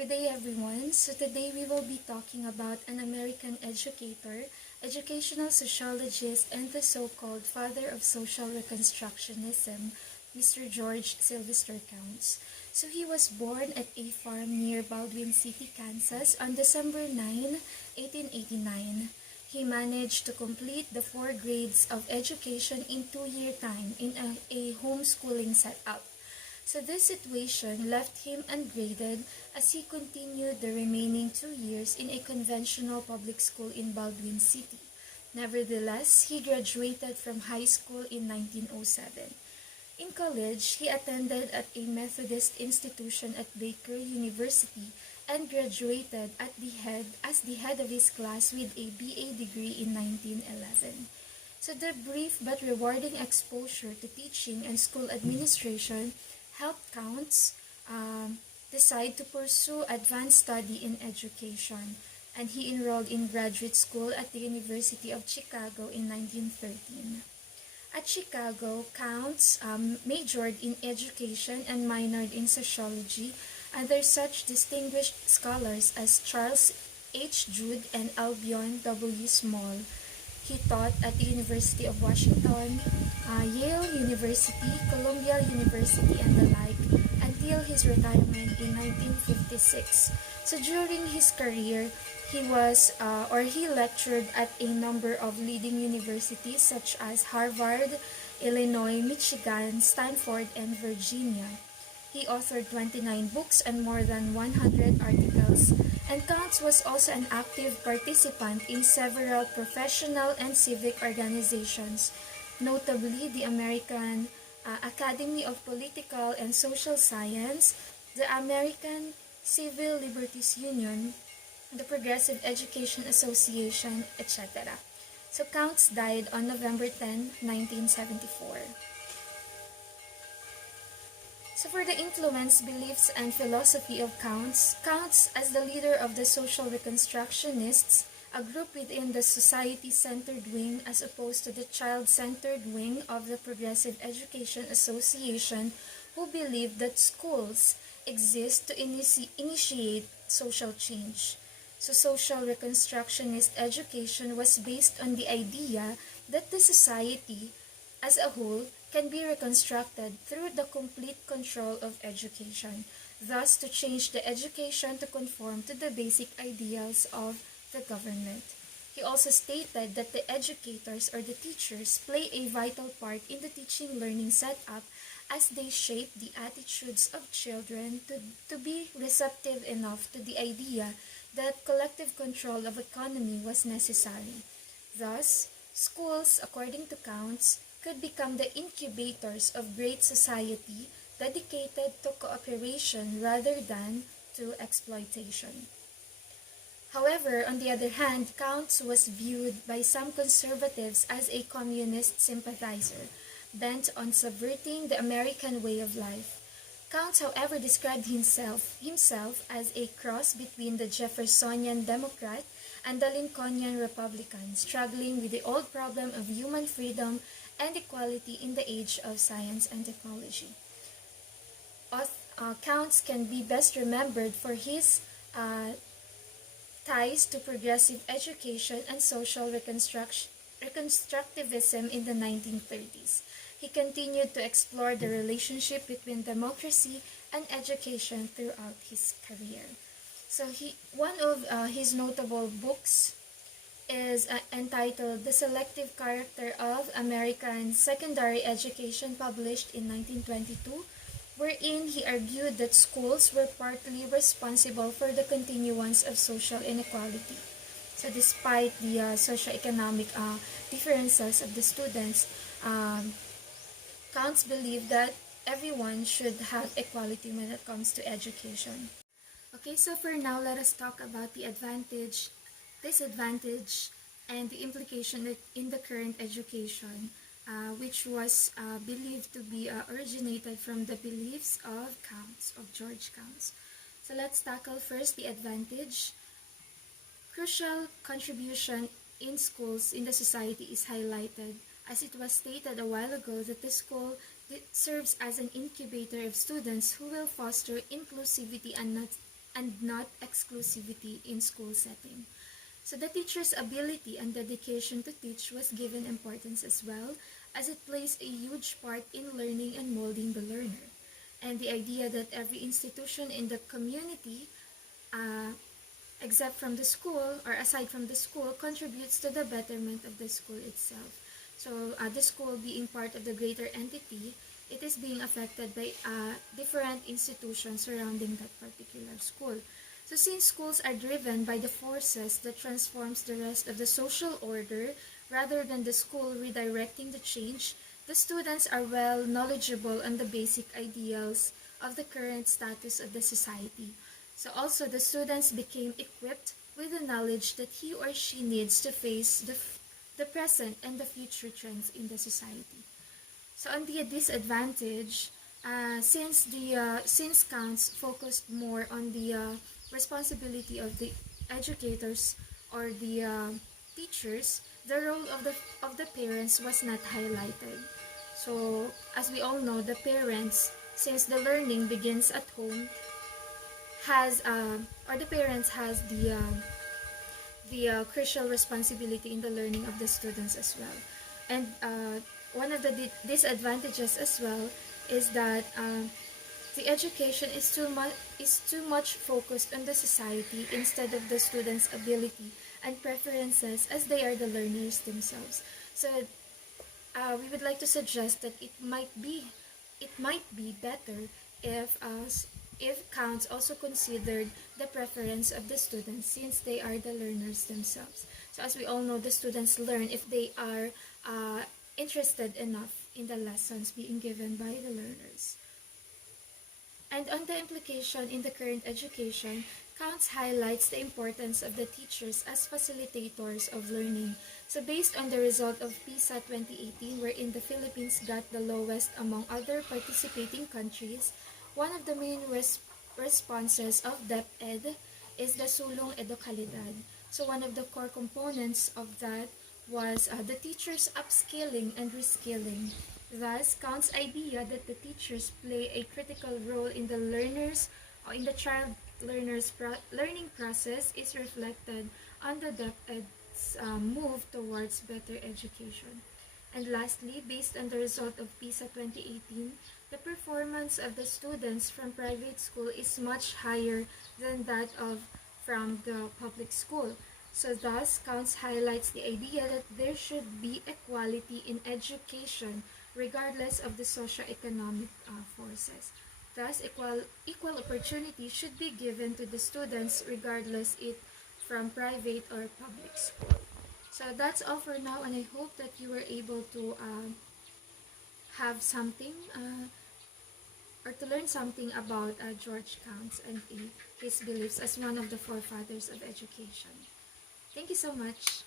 Good day everyone. So today we will be talking about an American educator, educational sociologist, and the so-called father of social reconstructionism, Mr. George Sylvester Counts. So he was born at a farm near Baldwin City, Kansas on December 9, 1889. He managed to complete the 4 grades of education in 2-year time in a homeschooling setup. So this situation left him ungraded as he continued the remaining 2 years in a conventional public school in Baldwin City. Nevertheless, he graduated from high school in 1907. In college, he attended at a Methodist institution at Baker University and graduated as the head of his class with a BA degree in 1911. So the brief but rewarding exposure to teaching and school administration helped Counts decide to pursue advanced study in education, and he enrolled in graduate school at the University of Chicago in 1913. At Chicago, Counts majored in education and minored in sociology under such distinguished scholars as Charles H. Judd and Albion W. Small. He taught at the University of Washington, Yale University, Columbia University, and the like until his retirement in 1956. So during his career, he lectured at a number of leading universities such as Harvard, Illinois, Michigan, Stanford, and Virginia. He authored 29 books and more than 100 articles, and Counts was also an active participant in several professional and civic organizations, notably the American Academy of Political and Social Science, the American Civil Liberties Union, the Progressive Education Association, etc. So Counts died on November 10, 1974. So for the influence, beliefs, and philosophy of Counts as the leader of the social reconstructionists, a group within the society-centered wing as opposed to the child-centered wing of the Progressive Education Association, who believed that schools exist to initiate social change. So social reconstructionist education was based on the idea that the society as a whole can be reconstructed through the complete control of education, thus to change the education to conform to the basic ideals of the government. He also stated that the educators or the teachers play a vital part in the teaching learning setup as they shape the attitudes of children to be receptive enough to the idea that collective control of economy was necessary. Thus, schools, according to Counts, could become the incubators of great society dedicated to cooperation rather than to exploitation. However, on the other hand, Counts was viewed by some conservatives as a communist sympathizer, bent on subverting the American way of life. Counts, however, described himself as a cross between the Jeffersonian Democrat and the Lincolnian Republican, struggling with the old problem of human freedom and equality in the age of science and technology. Counts can be best remembered for his ties to progressive education and social reconstructivism in the 1930s. He continued to explore the relationship between democracy and education throughout his career. So one of his notable books is entitled The Selective Character of American Secondary Education, published in 1922, wherein he argued that schools were partly responsible for the continuance of social inequality. So despite the socio-economic differences of the students, Counts believed that everyone should have equality when it comes to education. Okay, so for now, let us talk about the advantage, disadvantage, and the implication in the current education, which was believed to be originated from the beliefs of George Counts. So let's tackle first the advantage. Crucial contribution in schools in the society is highlighted, as it was stated a while ago that the school serves as an incubator of students who will foster inclusivity and and not exclusivity in school setting. So the teacher's ability and dedication to teach was given importance as well, as it plays a huge part in learning and molding the learner. And the idea that every institution in the community, uh, except from the school or aside from the school, contributes to the betterment of the school itself. So the school being part of the greater entity, it is being affected by different institutions surrounding that particular school. So since schools are driven by the forces that transforms the rest of the social order rather than the school redirecting the change, the students are well knowledgeable on the basic ideals of the current status of the society. So also the students became equipped with the knowledge that he or she needs to face the present and the future trends in the society. So on the disadvantage, since Counts focused more on the responsibility of the educators or the teachers, the role of the parents was not highlighted. So as we all know, the parents, since the learning begins at home, has or the parents has the crucial responsibility in the learning of the students as well. And one of the disadvantages as well is that the education is too much focused on the society instead of the students' ability and preferences, as they are the learners themselves. So we would like to suggest that it might be better if counts also considered the preference of the students, since they are the learners themselves. So as we all know, the students learn if they are interested enough in the lessons being given by the learners. And on the implication in the current education, Counts highlights the importance of the teachers as facilitators of learning. So based on the result of PISA 2018, wherein the Philippines got the lowest among other participating countries, one of the main responses of DepEd is the sulong edukalidad. So one of the core components of that was the teachers' upskilling and reskilling. Thus, Count's idea that the teachers play a critical role in the learners or in the child learner's learning process is reflected on the DepEd's move towards better education. And lastly, based on the result of PISA 2018, the performance of the students from private school is much higher than that of from the public school. So thus, Counts highlights the idea that there should be equality in education regardless of the socio-economic forces. Thus, equal opportunity should be given to the students regardless it from private or public school. So that's all for now, and I hope that you were able to have something or to learn something about George Counts and his beliefs as one of the forefathers of education. Thank you so much.